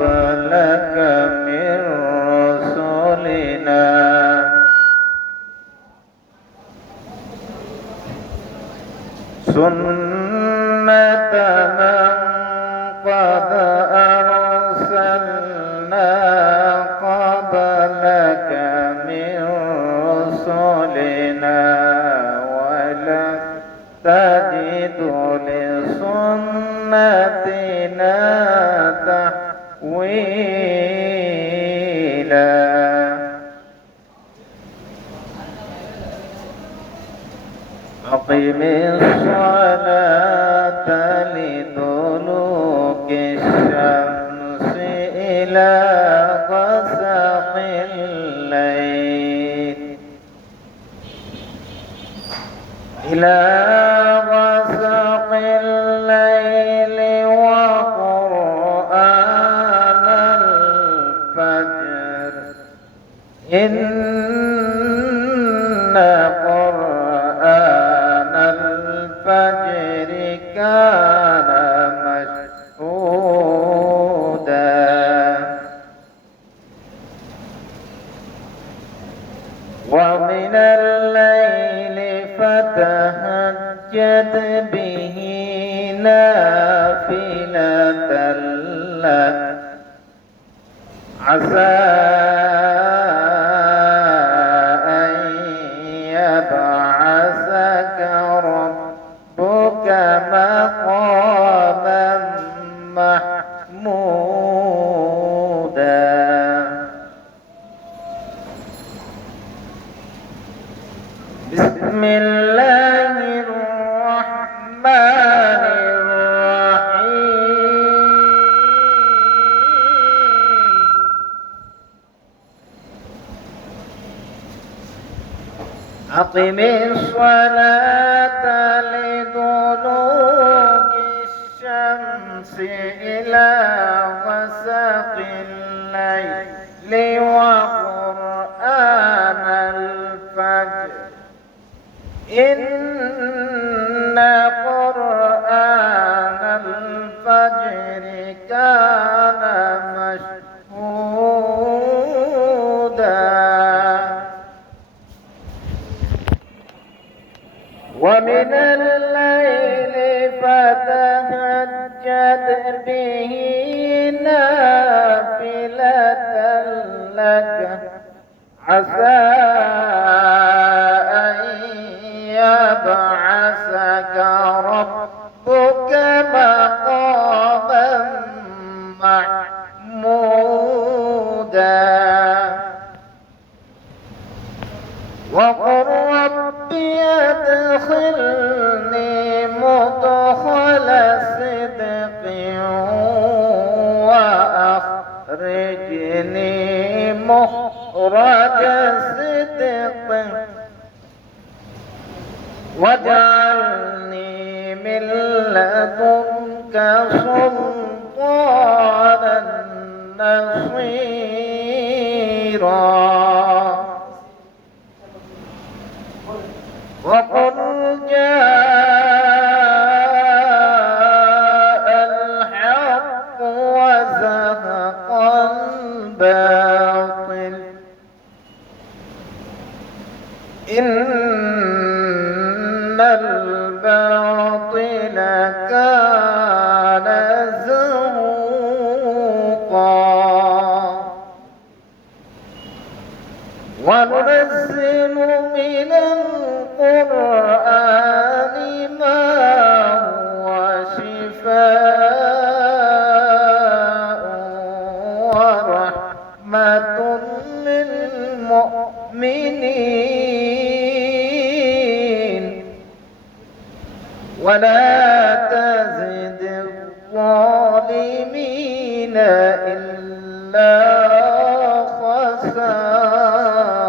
قبلك من رسلنا سنة من قد أرسلنا قبلك من رسلنا ولا تجد لسنتنا تحويلا أقم الصلاة لدلوك الشمس إلى غسق الليل وقرآن الفجر إن قرآن الفجر كان مشهودا ومن الليل فتهجد به نافلة لك عسى أن يبعثك ربك مقاما محمودا بسم الله الرحمن الرحيم أقم الصلاة لدلوك الشمس إلى غسق الليل وقرآن الفجر إن قرآن الفجر كان مشهودا ومن الليل فتهجد به نافلة لك عسى أن يبعثك ربك مقاما محمودا وقل رب ادخلني مدخل صدق وأخرجني مخرج صدق واجعلني من لدنك سلطانا نصيرا وقل جاء الحق وزهق الباطل إن الباطل كان زهوقا وننزل من القرآن ما هو شفاء ورحمة للمؤمنين ولا تزد الظالمين إلا خسارا